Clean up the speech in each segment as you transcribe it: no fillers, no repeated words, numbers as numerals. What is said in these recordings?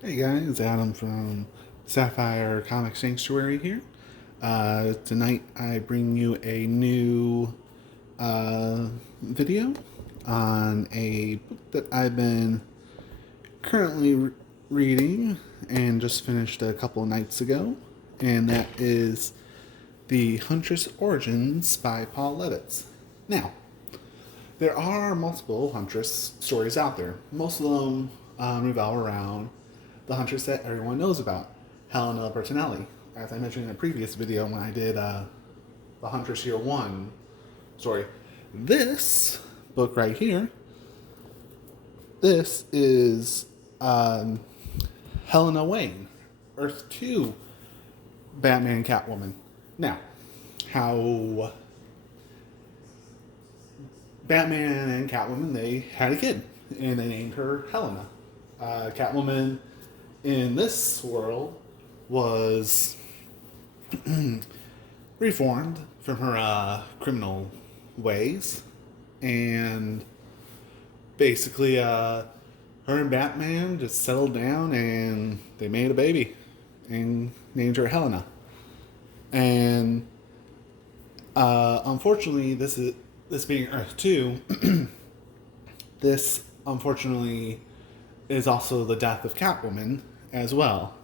Hey guys, Adam from Sapphire Comic Sanctuary here. Tonight I bring you a new video on a book that I've been currently reading and just finished a couple of nights ago, and that is The Huntress Origins by Paul Levitz. Now, there are multiple Huntress stories out there. Most of them revolve around the Huntress that everyone knows about, Helena Bertenelli. As I mentioned in a previous video when I did the Huntress Year 1 story. This book right here, this is Helena Wayne, Earth 2 Batman Catwoman. Now, how Batman and Catwoman, they had a kid, and they named her Helena. Catwoman in this world was reformed from her criminal ways, and basically, her and Batman just settled down and they made a baby and named her Helena. And unfortunately, this being Earth 2, this unfortunately is also the death of Catwoman as well.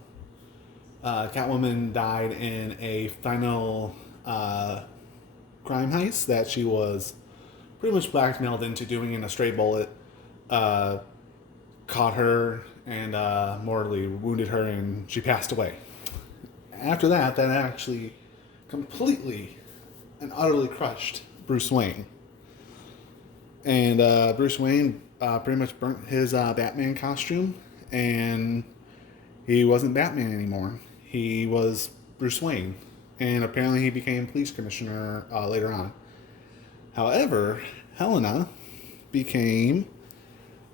Catwoman died in a final crime heist that she was pretty much blackmailed into doing, and a stray bullet caught her and mortally wounded her, and she passed away. After that, that actually completely and utterly crushed Bruce Wayne. And Bruce Wayne pretty much burnt his Batman costume, and he wasn't Batman anymore. He was Bruce Wayne, and apparently he became police commissioner later on. However, Helena became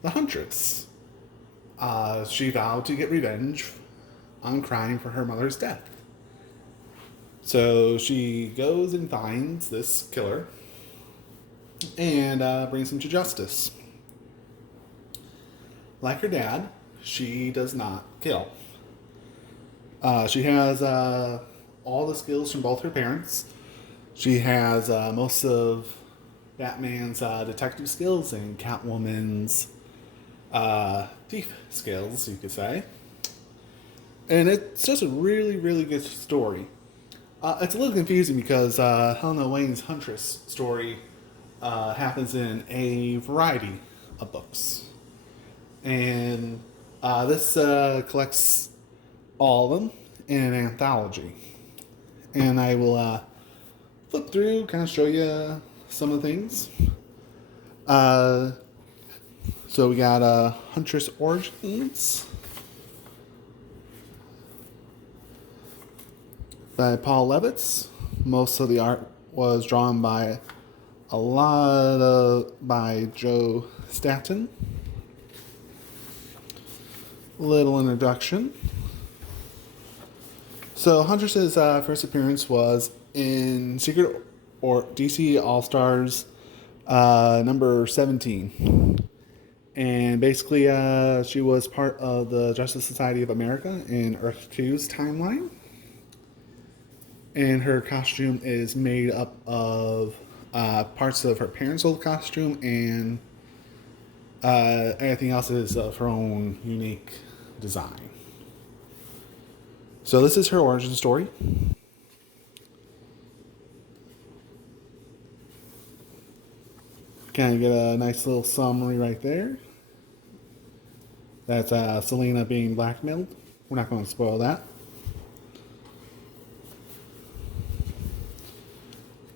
the Huntress. She vowed to get revenge on crime for her mother's death. So she goes and finds this killer and brings him to justice. Like her dad, she does not kill. She has all the skills from both her parents. She has most of Batman's detective skills and Catwoman's thief skills, you could say. And it's just a really, really good story. It's a little confusing because Helena Wayne's Huntress story happens in a variety of books. And this collects all of them in an anthology. And I will flip through, kind of show you some of the things. So we got Huntress Origins by Paul Levitz. Most of the art was drawn by by Joe Staton. Little introduction. So Huntress's first appearance was in Secret or DC All Stars number 17. And basically, she was part of the Justice Society of America in Earth 2's timeline. And her costume is made up of parts of her parents' old costume, and everything else is of her own unique design. So this is her origin story. Kind of get a nice little summary right there. That's Selena being blackmailed. We're not going to spoil that.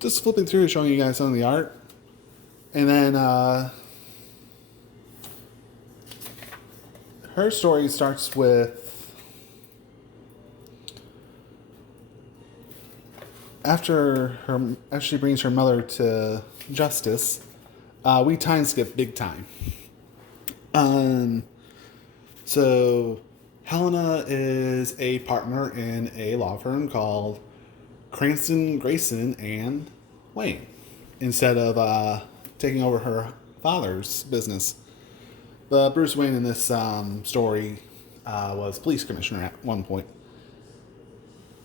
Just flipping through, showing you guys some of the art. And then her story starts with after she brings her mother to justice. We time skip big time. So Helena is a partner in a law firm called Cranston, Grayson, and Wayne, instead of taking over her father's business. But Bruce Wayne in this story was police commissioner at one point.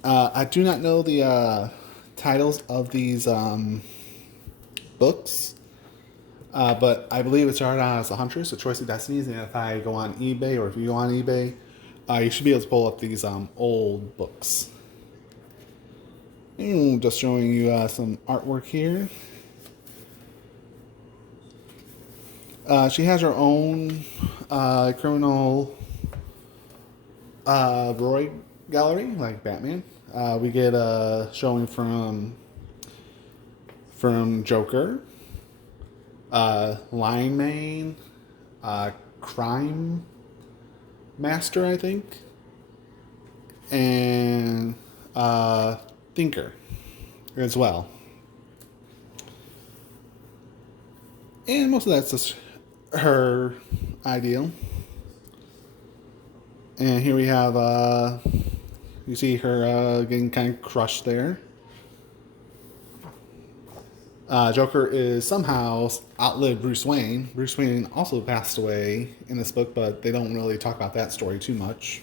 I do not know the titles of these books, but I believe it started out as The Huntress, A Choice of Destinies, and if I go on eBay, or if you go on eBay, you should be able to pull up these old books. And just showing you some artwork here. She has her own criminal Roy gallery, like Batman. We get a showing from Joker, Lion Mane, Crime Master, I think, and Thinker as well. And most of that's just her ideal. And here we have, you see her getting kind of crushed there. Joker is somehow outlived Bruce Wayne. Bruce Wayne also passed away in this book, but they don't really talk about that story too much.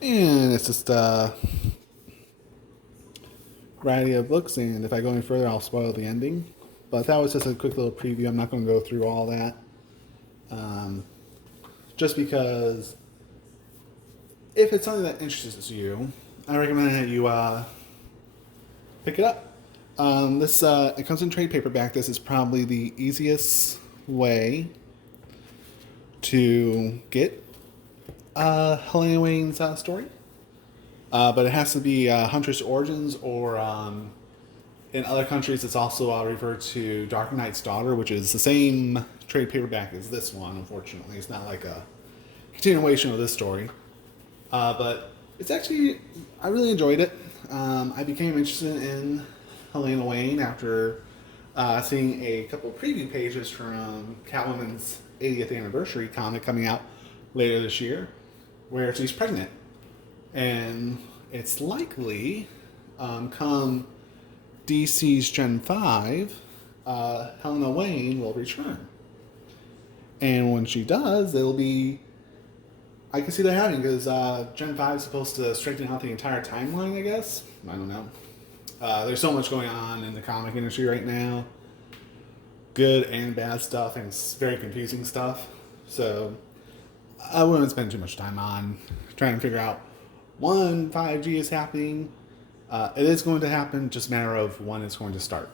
And it's just a variety of books, and if I go any further, I'll spoil the ending. But that was just a quick little preview. I'm not going to go through all that. Just because if it's something that interests you, I recommend that you pick it up. It comes in trade paperback. This is probably the easiest way to get Helena Wayne's story. But it has to be Huntress Origins, or in other countries it's also referred to Dark Knight's Daughter, which is the same trade paperback as this one. Unfortunately, it's not like a continuation of this story. But it's actually, I really enjoyed it. I became interested in Helena Wayne after seeing a couple preview pages from Catwoman's 80th anniversary comic coming out later this year, where she's pregnant. And it's likely, come DC's Gen 5, Helena Wayne will return. And when she does, it'll be, I can see that happening, because Gen 5 is supposed to straighten out the entire timeline, I guess. I don't know. There's so much going on in the comic industry right now. Good and bad stuff, and it's very confusing stuff. So I wouldn't spend too much time on trying to figure out, 5G is happening. It is going to happen, just a matter of when it's going to start.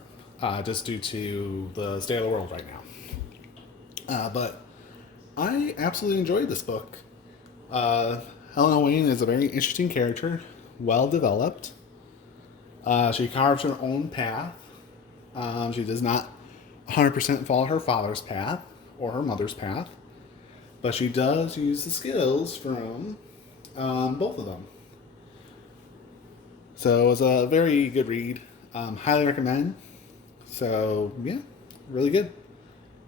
Just due to the state of the world right now. But I absolutely enjoyed this book. Helena Wayne is a very interesting character, well developed. She carves her own path. She does not 100% follow her father's path or her mother's path, but she does use the skills from both of them. So it was a very good read. Highly recommend. So yeah, really good.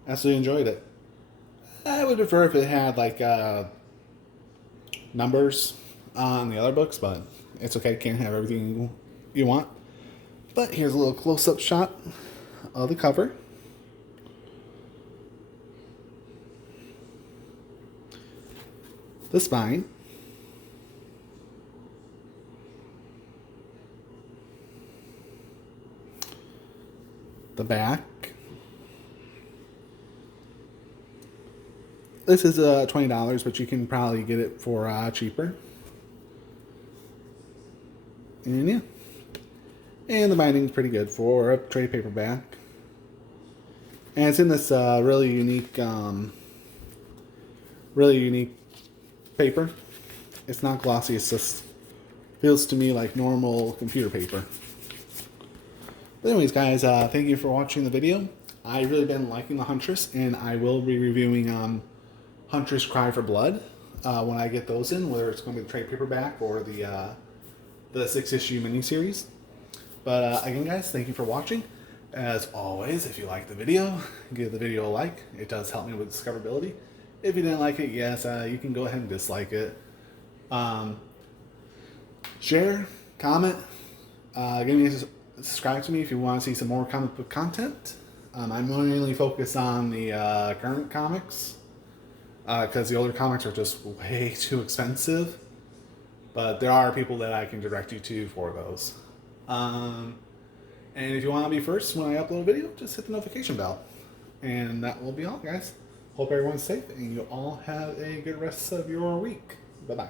Absolutely enjoyed it. I would prefer if it had like numbers on the other books, but it's okay. Can't have everything you want. But here's a little close-up shot of the cover. The spine. The back. This is $20, but you can probably get it for cheaper. And yeah. And the binding's pretty good for a trade paperback. And it's in this really unique paper. It's not glossy, it's just feels to me like normal computer paper. But anyways, guys, thank you for watching the video. I've really been liking the Huntress, and I will be reviewing Huntress Cry for Blood when I get those in, whether it's going to be the trade paperback or the 6-issue miniseries. But again, guys, thank you for watching. As always, if you like the video, give the video a like. It does help me with discoverability. If you didn't like it, yes, you can go ahead and dislike it. Share, comment, subscribe to me if you want to see some more comic book content. I'm mainly focused on the current comics. because the older comics are just way too expensive. But there are people that I can direct you to for those. And if you want to be first when I upload a video, just hit the notification bell. And that will be all, guys. Hope everyone's safe and you all have a good rest of your week. Bye-bye.